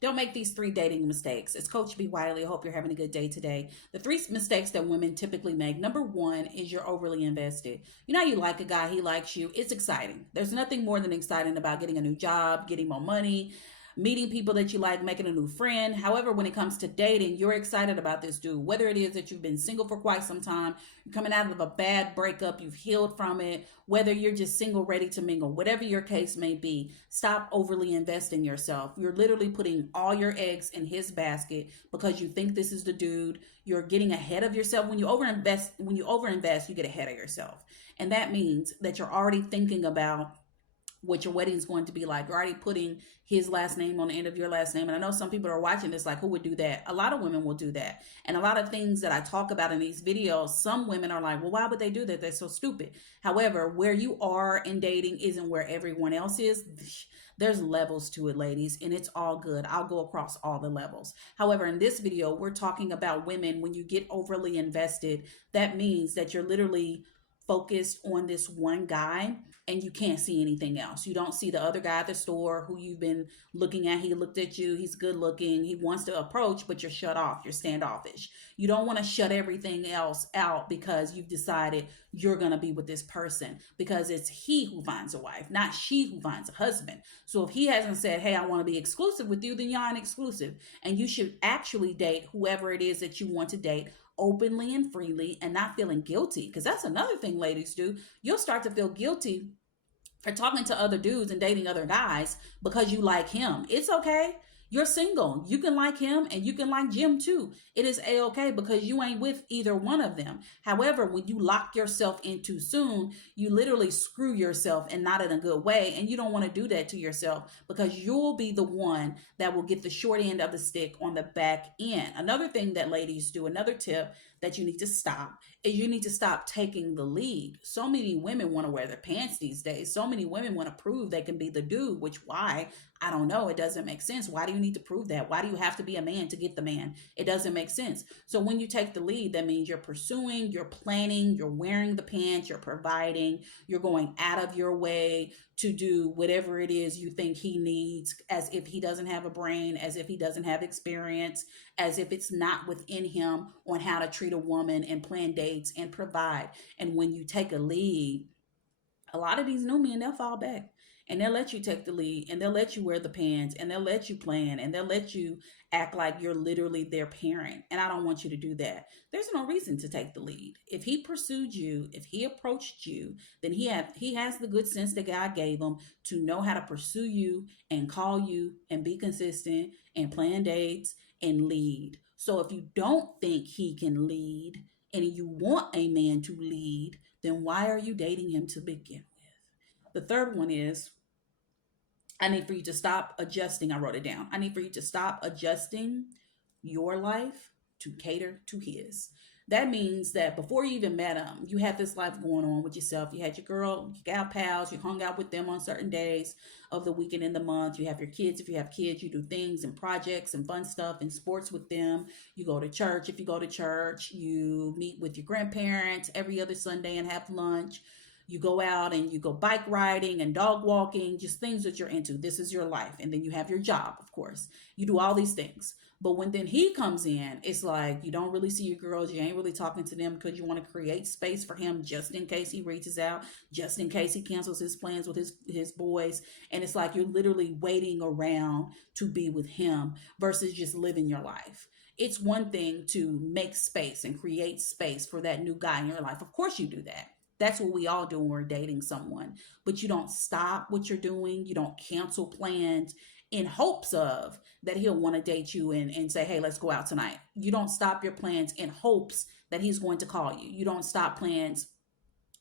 Don't make these three dating mistakes. It's Coach B. Wiley. I hope you're having a good day today. The three mistakes that women typically make. Number one is you're overly invested. You know, you like a guy, he likes you. It's exciting. There's nothing more than exciting about getting a new job, getting more money, meeting people that you like, making a new friend. However, when it comes to dating, you're excited about this dude. Whether it is that you've been single for quite some time, you're coming out of a bad breakup, you've healed from it, whether you're just single, ready to mingle, whatever your case may be, stop overly investing yourself. You're literally putting all your eggs in his basket because you think this is the dude. You're getting ahead of yourself. When you overinvest, you get ahead of yourself. And that means that you're already thinking about what your wedding is going to be like. You're already putting his last name on the end of your last name. And I know some people are watching this like, who would do that? A lot of women will do that. And a lot of things that I talk about in these videos, some women are like, well, why would they do that? They're so stupid. However, where you are in dating isn't where everyone else is. There's levels to it, ladies, and it's all good. I'll go across all the levels. However, in this video, we're talking about women. When you get overly invested, that means that you're literally focused on this one guy and you can't see anything else. You don't see the other guy at the store who you've been looking at. He looked at you. He's good looking. He wants to approach, but you're shut off. You're standoffish. You don't want to shut everything else out because you've decided you're going to be with this person, because it's he who finds a wife, not she who finds a husband. So if he hasn't said, hey, I want to be exclusive with you, then you're not exclusive. And you should actually date whoever it is that you want to date openly and freely and not feeling guilty. Because that's another thing ladies do. You'll start to feel guilty for talking to other dudes and dating other guys because you like him. It's okay. You're single. You can like him and you can like Jim too. It is a-okay because you ain't with either one of them. However, when you lock yourself in too soon, you literally screw yourself, and not in a good way. And you don't want to do that to yourself because you'll be the one that will get the short end of the stick on the back end. Another thing that ladies do, another tip that you need to stop, is you need to stop taking the lead. So many women want to wear their pants these days. So many women want to prove they can be the dude, which why? I don't know. It doesn't make sense. Why do you need to prove that? Why do you have to be a man to get the man? It doesn't make sense. So when you take the lead, that means you're pursuing, you're planning, you're wearing the pants, you're providing, you're going out of your way to do whatever it is you think he needs, as if he doesn't have a brain, as if he doesn't have experience, as if it's not within him on how to treat a woman and plan dates and provide. And when you take a lead, a lot of these new men, they'll fall back and they'll let you take the lead and they'll let you wear the pants and they'll let you plan and they'll let you act like you're literally their parent. And I don't want you to do that. There's no reason to take the lead. If he pursued you, if he approached you, then he has the good sense that God gave him to know how to pursue you and call you and be consistent and plan dates and lead. So if you don't think he can lead and you want a man to lead, then why are you dating him to begin with? The third one is, I need for you to stop adjusting. I wrote it down. I need for you to stop adjusting your life to cater to his. That means that before you even met him, you had this life going on with yourself. You had your girl, your gal pals, you hung out with them on certain days of the week and in the month. You have your kids. If you have kids, you do things and projects and fun stuff and sports with them. You go to church. If you go to church, you meet with your grandparents every other Sunday and have lunch. You go out and you go bike riding and dog walking, just things that you're into. This is your life. And then you have your job, of course. You do all these things. But when then he comes in, it's like you don't really see your girls. You ain't really talking to them because you want to create space for him just in case he reaches out, just in case he cancels his plans with his boys. And it's like you're literally waiting around to be with him versus just living your life. It's one thing to make space and create space for that new guy in your life. Of course you do that. That's what we all do when we're dating someone. But you don't stop what you're doing. You don't cancel plans in hopes of that he'll want to date you and say, hey, let's go out tonight. You don't stop your plans in hopes that he's going to call you. You don't stop plans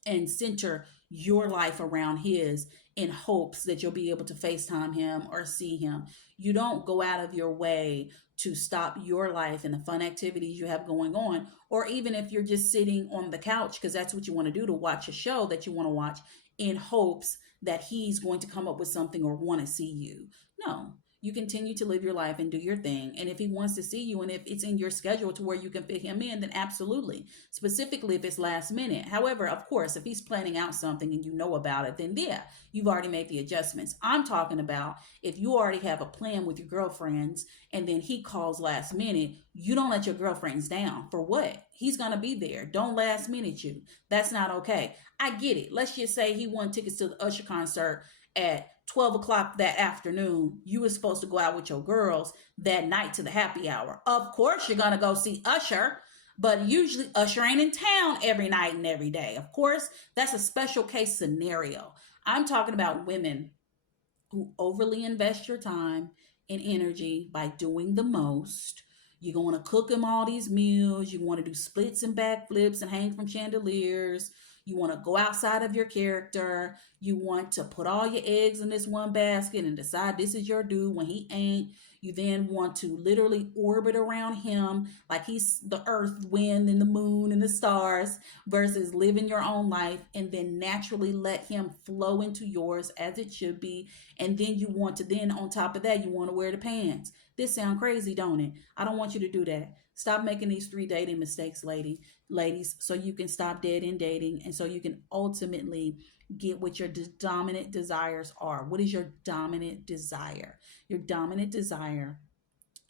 and center your life around his in hopes that you'll be able to FaceTime him or see him. You don't go out of your way to stop your life and the fun activities you have going on, or even if you're just sitting on the couch because that's what you want to do, to watch a show that you want to watch in hopes that he's going to come up with something or want to see you. No, You continue to live your life and do your thing. And if he wants to see you and if it's in your schedule to where you can fit him in, then absolutely. Specifically if it's last minute. However, of course, if he's planning out something and you know about it, then yeah, you've already made the adjustments. I'm talking about if you already have a plan with your girlfriends and then he calls last minute, you don't let your girlfriends down. For what? He's going to be there. Don't last minute you. That's not okay. I get it. Let's just say he won tickets to the Usher concert at 12 o'clock that afternoon. You were supposed to go out with your girls that night to the happy hour. Of course, you're going to go see Usher, but usually Usher ain't in town every night and every day. Of course, that's a special case scenario. I'm talking about women who overly invest your time and energy by doing the most. You're going to cook them all these meals. You want to do splits and backflips and hang from chandeliers. You want to go outside of your character. You want to put all your eggs in this one basket and decide this is your dude when he ain't. You then want to literally orbit around him like he's the earth, wind, and the moon and the stars versus living your own life and then naturally let him flow into yours as it should be. And then you want to then on top of that, you want to wear the pants. This sounds crazy, don't it? I don't want you to do that. Stop making these 3 dating mistakes, ladies, so you can stop dead in dating and so you can ultimately get what your dominant desires are. What is your dominant desire? Your dominant desire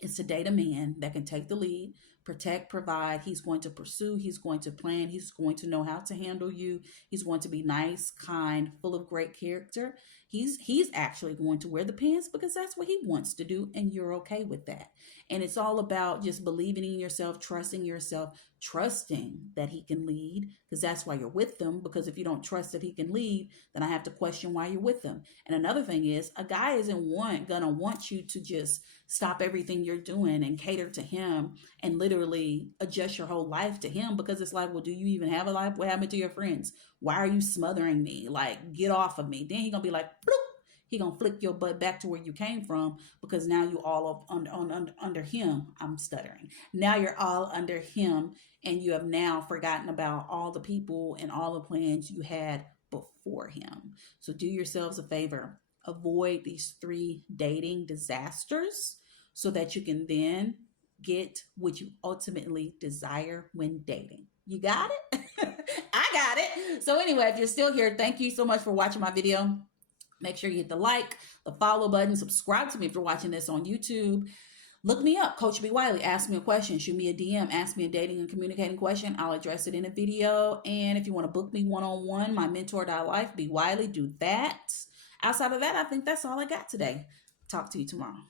is to date a man that can take the lead, protect, provide. He's going to pursue. He's going to plan. He's going to know how to handle you. He's going to be nice, kind, full of great character. He's actually going to wear the pants because that's what he wants to do, and you're okay with that. And it's all about just believing in yourself, trusting that he can lead, because that's why you're with them. Because if you don't trust that he can lead, then I have to question why you're with them. And another thing is, a guy isn't gonna want you to just stop everything you're doing and cater to him and literally adjust your whole life to him, because it's like, well, do you even have a life? What happened to your friends? Why are you smothering me? Like, get off of me. Then he gonna be like, bloop. He gonna flick your butt back to where you came from, because now you all under him. I'm stuttering. Now you're all under him, and you have now forgotten about all the people and all the plans you had before him. So do yourselves a favor. Avoid these 3 dating disasters so that you can then get what you ultimately desire when dating. You got it? I got it. So anyway, if you're still here, thank you so much for watching my video. Make sure you hit the like, the follow button, subscribe to me if you're watching this on YouTube. Look me up, Coach B. Wiley. Ask me a question, shoot me a DM, ask me a dating and communicating question. I'll address it in a video. And if you want to book me one-on-one, my mentor.life, B. Wiley, do that. Outside of that, I think that's all I got today. Talk to you tomorrow.